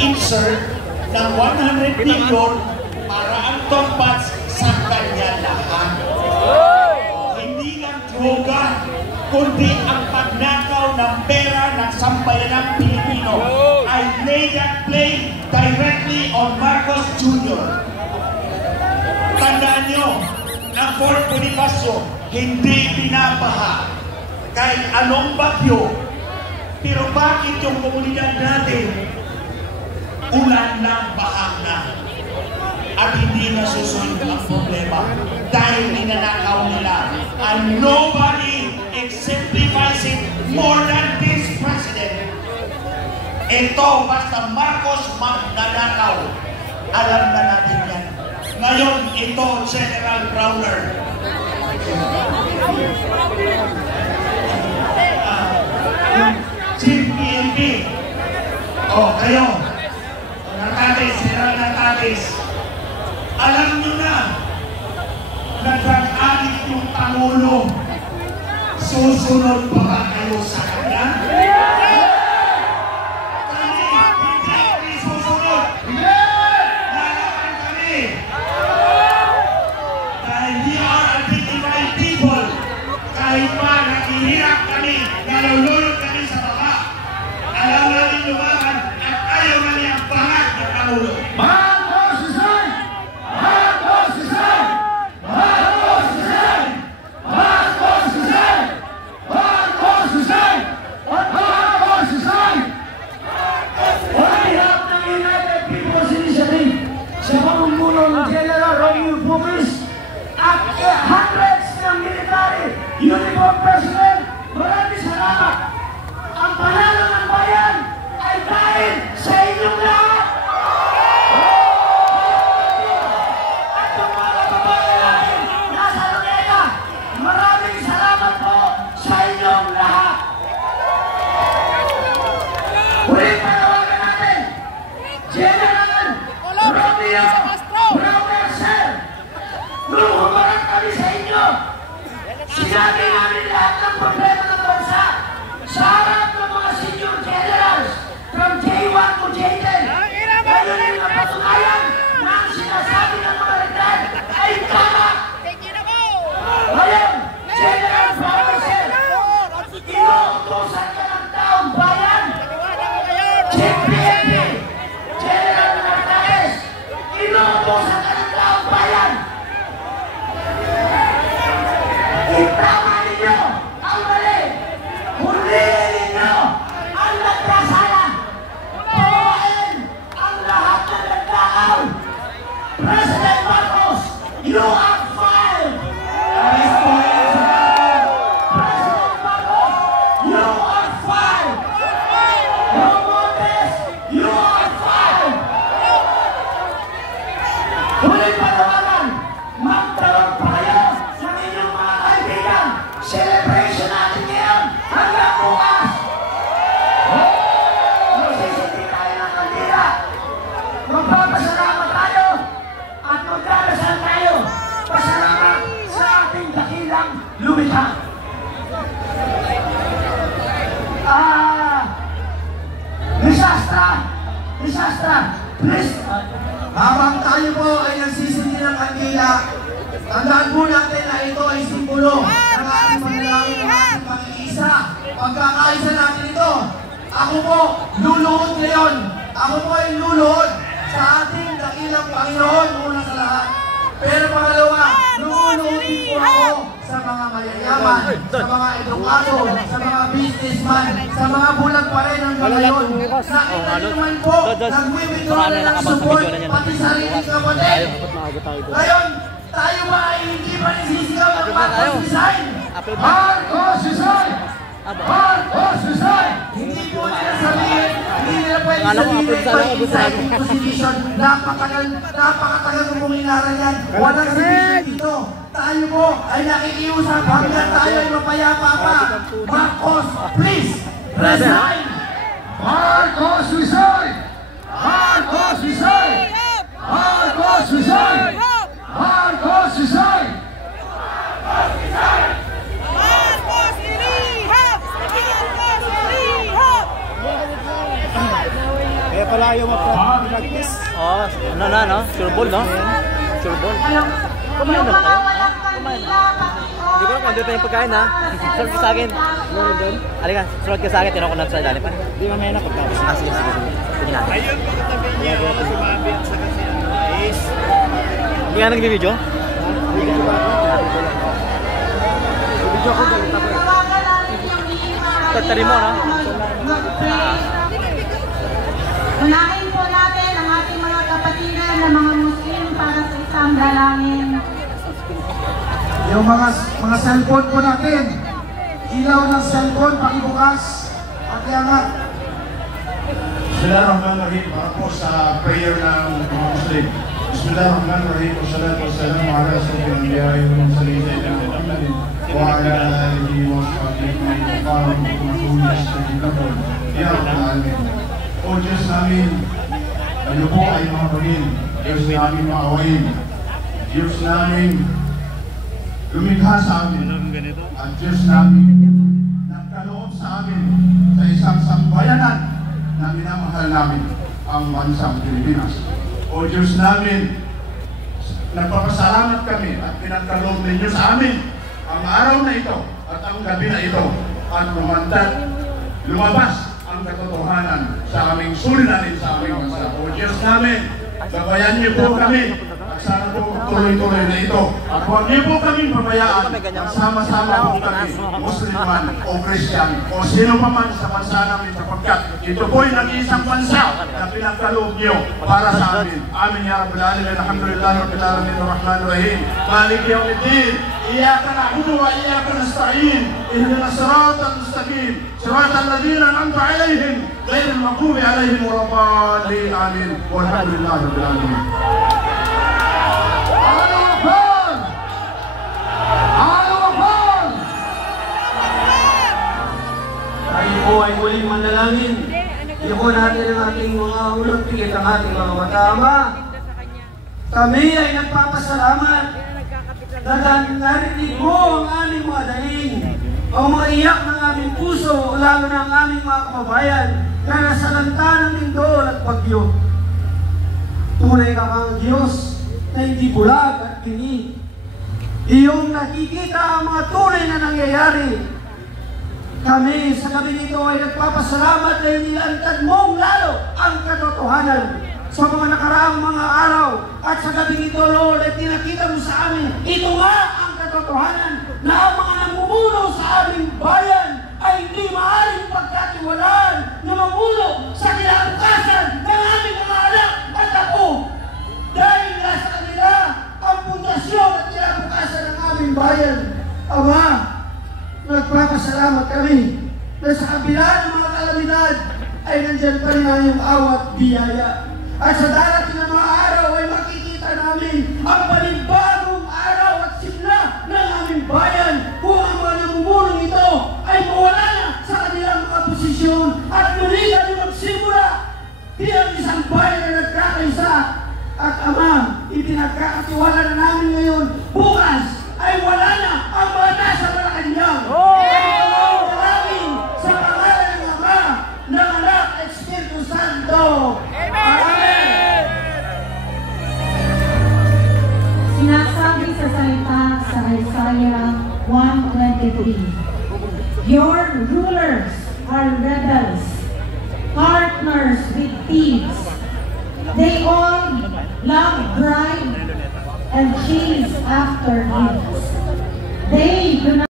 insert ng 100 million para ang tombats sa kanya lahat. Hindi lang droga, kundi ang pagnakaw ng pera ng sambayanang Pilipino. I lay that blame directly on Marcos Jr. Tandaan nyo, ang Fort Bonifacio hindi binabaha kahit anong bagyo. Pero bakit yung komunidad natin ulan ng bahag na at hindi nasusunod ang problema dahil ninanakaw nila, and nobody exemplifies it more than this president. Ito, basta Marcos magnanakaw, alam na natin yan. Ngayon, ito, General Browner. Chief PNP. Kayo. Natatis, General Natatis. Alam nyo na, nagkakalit yung Pangulo. Susunod pa ba kayo sa kanya? Kahit pa naghihirap kami, nalulunod kami sa baba. Alam namin lumaban at ayaw namin ang bahag ng Pangulo. Marcos Isay! Marcos Isay! Marcos Isay! Marcos Isay! Marcos Isay! Marcos Isay! On behalf ng United People's Initiative, sa pamumuno ng General Romeo Pumis at hundreds ng military uniform personnel, maraming salamat. Ang panalo ng bayan ay dahil sa inyong lahat. At yung mga kababayan natin nasa Luneta, maraming salamat po sa inyong lahat. Huling panawagan natin, General Romeo Browner, sir, nung humarap kami sa inyo, sinabi namin lahat ng problema ng bansa sa harap ng mga senior generals from J1 to J10. Ngayon ay napatunayan na ang sinasabi ng mga reglan ay tama. Ngayon, General Browner, sir, inuutusan ka ng taong bayan. Chief PNP, General Natatis, inuutusan ka ng taong bayan. Itama ninyo ang mali. Huliin ninyo ang nagkasala. Pawain ang lahat ng nagdakaw. President Marcos, you are fired. President Marcos, you are fired. Romontes, you are fired. Huling panawagan, magkaroon pa kayo ng inyong mga kaibigan. Celebration natin ngayon hanggang bukas. Magsisindi tayo ng kandila. Magpapasalamat tayo at magdarasal tayo. Pasalamat sa ating dakilang lumikha. Risastra, please. Habang tayo po ay nagsisindi ng kandila, tandaan po natin na ito ay simbolo ng ating panalangin, ng ating pag-iisa. Pagkakaisa natin ito, ako po luluhod ngayon. Ako po ay luluhod sa ating dakilang Panginoon una sa lahat. Pero pangalawa, luluhodin po ako sa mga mayayaman, sa mga edukado, sa mga businessman, sa mga bulag pa rin ng galayon. Nakita niyo naman po, nag-withdraw na ng support, pati sariling kapatid. Ngayon, tayo ba ay hindi pa nagsisigaw ng Marcos Isay? Marcos Isay! Marcos Isay! Hindi po nila sabihin, hindi nila pwede sabihin by inciting constitution. Napakatagal kung inaral yan. Walang sabihin dito. Tayo po ay nakikiusap hanggang tayo ay mapayapa pa. Marcos, please, resign! Marcos Isay! Marcos Isay! Marcos Isay! Marcos Isay! Marcos Isay! Marcos ilihap! Marcos ilihap! pala ayaw mag-practice. Oh, ano na, no? Sure ball, no? Sure ball. Kumain na ba kayo? Kumain na. Hindi ko na kung doon pa yung pagkain, ha? Sunod ka sa akin. Halika, sunod ka sa akin. Tinawag ko na sa ilalim pa. Hindi mamaya na pagkabos. Ah, sige. Sige na. Ayun, pagkatabi niya, sumabi at sa kasi is. Hindi ka nag-video? Video ko galit ako. Tatari mo, no? Unahin po natin ang ating mga kapatiran na mga Muslim para sa isang dalangin. Yung mga cellphone po natin, ilaw ng cellphone, pakibukas, pakiangat. Bismillahirrahmanirrahim. Para po sa prayer ng mga Muslim. Bismillahirrahmanirrahim. Wassalatu wassalamu ala sayyidil anbiya'i wal mursalin sayyidina Muhammadin wa ala alihi wa sahbihi wa qalu bikum yastajibun. Ya Rabbal Alamin. O Diyos namin, kayo po ay mga pagin. Diyos namin maawain. Diyos namin lumikha sa amin. At Diyos namin nagkaloob sa amin sa isang sambayanan na minamahal namin ang bansang Pilipinas. O Diyos namin, nagpapasalamat kami at pinagkaloob ninyo sa amin ang araw na ito at ang gabi na ito at lumabas ang katotohanan sa aming suliranin sa aming bansa. O Diyos namin, gabayan niyo po kami at sana po tuloy-tuloy na ito. At huwag niyo po kami pabayaan at sama-sama po kami, Muslim man o Christian o sino pa man sa bansa namin sapagkat ito po ay nag-iisang bansa na pinagkaloob niyo para sa amin. Amin ya Rabbal Alamin. Alhamdulillah Rabbil Alamin Ar-Rahmanir Rahim. Maliki yawmiddin. Iyyaka na'budu wa iyyaka nasta'in. Ihdinas siratal mustaqim. Siratal ladzina an'amta 'alaihim ghairil maghdubi 'alaihim waladdallin. Amin. Walhamdulillah Rabbil Alamin. Tayo po ay muling manalangin. Iyoko natin ang ating mga ulong pigit ang ating mga mata. Ama, kami ay nagpapasalamat na narinig mo ang aming mga daing, ang mga iyak ng aming puso, lalo na ang aming mga kababayan na nasalanta ng lindol at bagyo. Tunay ka kang Diyos na hindi bulag at bini. Iyong nakikita ang mga tunay na nangyayari. Kami sa gabi nito ay nagpapasalamat dahil nilantad mong lalo ang katotohanan sa mga nakaraang mga araw. At sa gabi nito, Lord, ay tinakita mo sa amin, ito nga ang katotohanan na ang mga namumuno sa aming bayan ay hindi maaaring pagkatiwalaan na mamuno sa kinabukasan ng aming mga anak at ako. Dahil nasa kanila ang pundasyon at kinabukasan ng aming bayan. Ama, nagpapasalamat kami na sa kabila ng mga kalamidad ay nandyan pa rin ang iyong awat biyaya. At sa darating na mga araw ay makikita namin ang panibagong araw at sigla ng aming bayan kung ang mga namumulong ito ay mawala na sa kanilang mga posisyon at muli kami magsimula bilang isang bayan na nagkakaisa. At Ama, ipinagkakatiwala na namin ngayon, bukas ay wala na ang mga nasa Malacanang. Dalangin sa pangalan ng Ama, ng Anak, Espiritu Santo. Amen! Sinasabi sa salita sa Isaiah 1:23, your rulers are rebels, partners with thieves. They all love bribe and chase after gifts. They do not